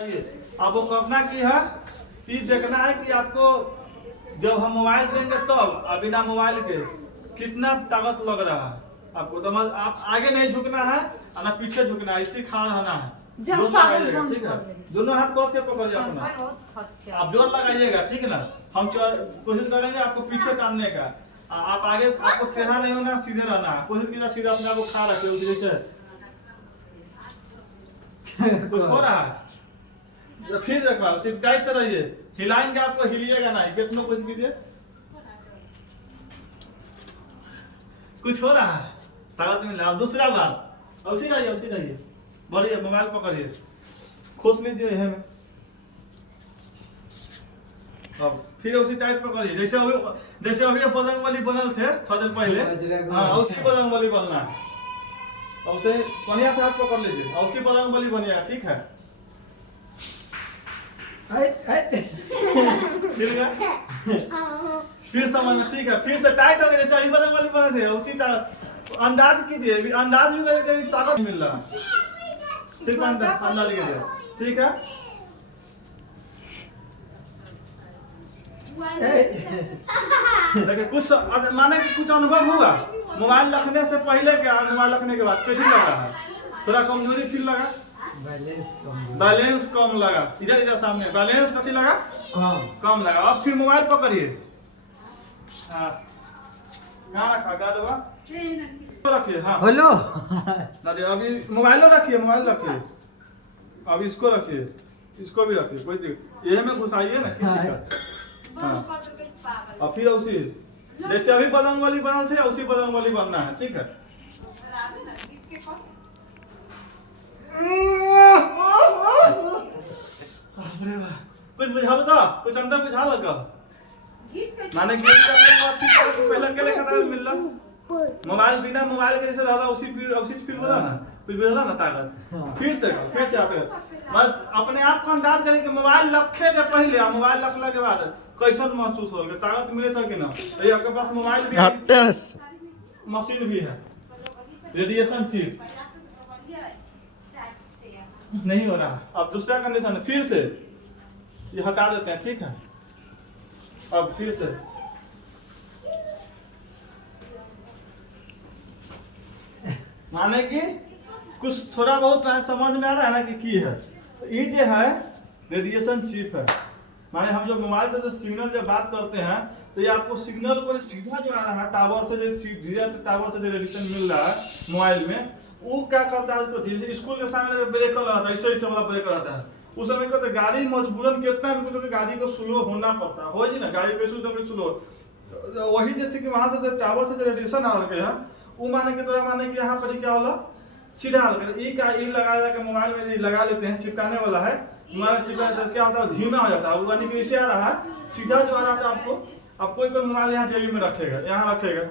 आपको करना की है कि देखना है कि आपको जब हम मोबाइल देंगे तब बिना मोबाइल के कितना ताकत लग रहा है आपको। तो आप आगे नहीं झुकना है और ना पीछे झुकना है, इसी खड़ा रहना है। जोर लगाइएगा, ठीक है। दोनों हाथ कस के पकड़िए अपना, आप जोर लगाइएगा, ठीक है ना। हम कोशिश करेंगे आपको पीछे टानने का। आप आगे, आपको टेढ़ा नहीं होना, सीधे रहना है। कोशिश कीजिए सीधा अपने आप को खड़ा रखिए, उसी जैसे कुछ हो रहा है। फिर देखो सिर्फ टाइट से रहिए, हिलाएंगे आपको, हिलिएगा नहीं। कितनों कुछ कीजिए, कुछ हो रहा है, ताकत मिल रहा है। दूसरा बार उसी रहिए, बढ़िए, मोबाइल पकड़िए, खोस लीजिए है में। अब फिर उसी टाइट पकड़िए, जैसे अभी बजरंग बली बनल थे थोड़ा देर पहले। हाँ, उसी बजरंग बली बनना है। अब उसे बढ़िया से हाथ पकड़ लीजिए, उसी बजरंग बली बनिएगा, ठीक है। फिर समझ में, ठीक है। फिर से टाइट हो गया, जैसे अभी बजरंग बली बने थे उसी तरह अंदाज कीजिए। अंदाज भी कभी ताकत मिल रहा है, सिर्फ अंदाज कीजिए, ठीक है। देखिए कुछ माने कि कुछ अनुभव हुआ मोबाइल रखने से पहले के और मोबाइल रखने के बाद, कैसे लगा है? थोड़ा कमजोरी फील लगा, बैलेंस कम लगा। इधर सामने बैलेंस कथी लगा, कम लगा। अब फिर मोबाइल पकड़िए, कहाँ रखा गादवा रखिए। हाँ हेलो, अभी मोबाइल रखिए, अब इसको रखिए, इसको भी रखिए, कोई दिक्कत ये में घुसाइए ना, क्या दिक्कत। हाँ, और फिर उसी जैसे अभी बजरंग बली बनल थे उसी बजरंग बली बनना है, ठीक है। कुछ बुझा लगा, कुछ अंदर बुझा लगा, माने पहले अकेले खतरा मिल रहा। मोबाइल बिना मोबाइल के जैसे रहा उसी फील बोला ना, कुछ बुझला ना ताकत। फिर से आते मत अपने आप को अंदाज करें कि मोबाइल रखे के पहले और मोबाइल रखला के बाद कैसन महसूस होगा, ताकत मिले था कि ना। तो ये आपके पास मोबाइल भी है, मशीन भी है, रेडिएशन चीज नहीं हो रहा। अब दूसरा कंडीशन है, फिर से ये हटा देते हैं, ठीक है। अब फिर से माने कि कुछ थोड़ा बहुत समझ में आ रहा है ना कि है। ये जो है रेडिएशन चिप है, माने हम जब मोबाइल से जो सिग्नल जब बात करते हैं तो ये आपको सिग्नल को सीधा जो आ रहा है टावर से, जो टावर से जो रेडिएशन मिल रहा है मोबाइल में, वो क्या करता है, उसको धीरे स्कूल के सामने ब्रेकर रहता है, ऐसे वाला ब्रेकर रहता है। उस समय को तो गाड़ी मजबूरन कितना भी तो गाड़ी को स्लो होना पड़ता है, हो जी ना, गाड़ी को स्लो। वही जैसे कि वहां से टावर से जो रेडिएशन आ रहे हैं वो माने कि तोरा माने कि यहाँ पर क्या होला, सीधा लगा के मोबाइल में लगा लेते हैं, चिपकाने वाला है मोबाइल चिपका, तो क्या होता है धीमा हो जाता है वो, यानी कि इसे आ रहा है सीधा जो आ रहा था आपको। अब कोई मोबाइल यहाँ जेबी में रखेगा, यहाँ रखेगा,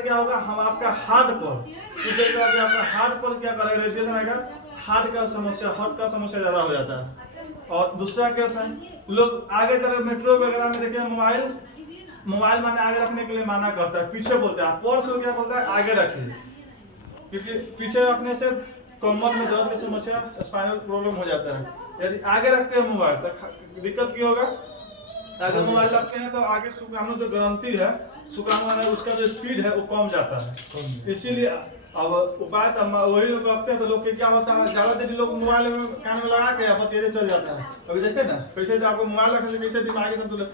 क्या होगा, हम आपका हार्ट पर आपका हार्ट पर क्या करेगा, रेडिएशन आएगा, हार्ट का समस्या ज्यादा हो जाता है। और दूसरा कैसा है, लोग आगे तरफ मेट्रो वगैरह में देखिए मोबाइल माने आगे रखने के लिए माना करता है, पीछे बोलता है। पर्स को क्या बोलता है, आगे रखिए, क्योंकि पीछे रखने से कमर में दर्द की समस्या, स्पाइनल प्रॉब्लम हो जाता है। यदि आगे रखते हैं मोबाइल तो दिक्कत क्या होगा, अगर मोबाइल रखते हैं तो आगे शुक्राणु जो ग्रंथि है, शुक्राणु है उसका जो स्पीड है वो कम जाता है। इसीलिए अब उपाय तो वही लोग रखते हैं। तो लोग के क्या होता है, ज्यादा देर लोग मोबाइल में कान में लगा के अब तेजे चल जाता है। अभी देखे ना कैसे आपको मोबाइल रखने से कैसे दिमागी संतुलन,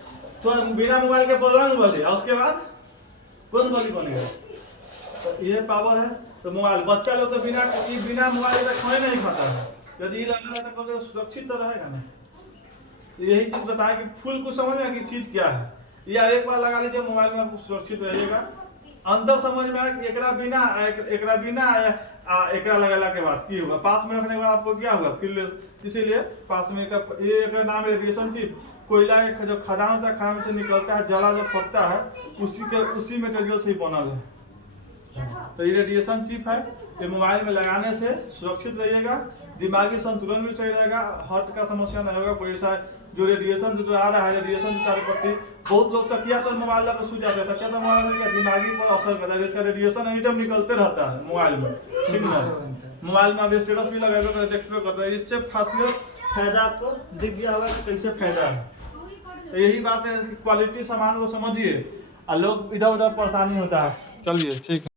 तो बिना मोबाइल के बजरंग बली, और उसके बाद कौन बली बनेगा। तो ये पावर है। तो मोबाइल बच्चा लोग तो बिना मोबाइल के खाने नहीं खाता है। यदि ये लगा तो कब सुरक्षित तो रहेगा ना। यही चीज बताया कि फुल को समझ में कि चीज क्या है, या एक बार लगा लीजिए मोबाइल में आपको सुरक्षित रहिएगा। अंदर समझ में आया कि एकरा बिना एकरा लगाला के बाद की होगा, पास में रखने के बाद आपको क्या होगा, फिर इसीलिए पास में का ये एक नाम रेडिएशन चिप। कोयला के जो खदान होता है, खान से निकलता है, जला जब पड़ता है उसी मटेरियल से ही बनल है। तो ये रेडिएशन चिप है, ये मोबाइल में लगाने से सुरक्षित रहिएगा, दिमागी संतुलन भी सही रहेगा, हार्ट का समस्या नहीं होगा। कोई ऐसा जो रेडिएशन जो आ रहा है, रेडिएशन चारों प्रति बहुत लोग तकिया तो मोबाइल लगा सो जाते हैं, तकिया तो मोबाइल का दिमागी पर असर करता है। इसका रेडिएशन एनी टाइम निकलते रहता है मोबाइल में, सिग्नल मोबाइल में। अब स्टेटस भी लगाएगा तो देखते करता है। इससे खासियत फायदा आपको दिख गया होगा कि कैसे फायदा है। तो यही बात है कि क्वालिटी सामान को समझिए और लोग इधर उधर परेशानी होता है। चलिए ठीक है।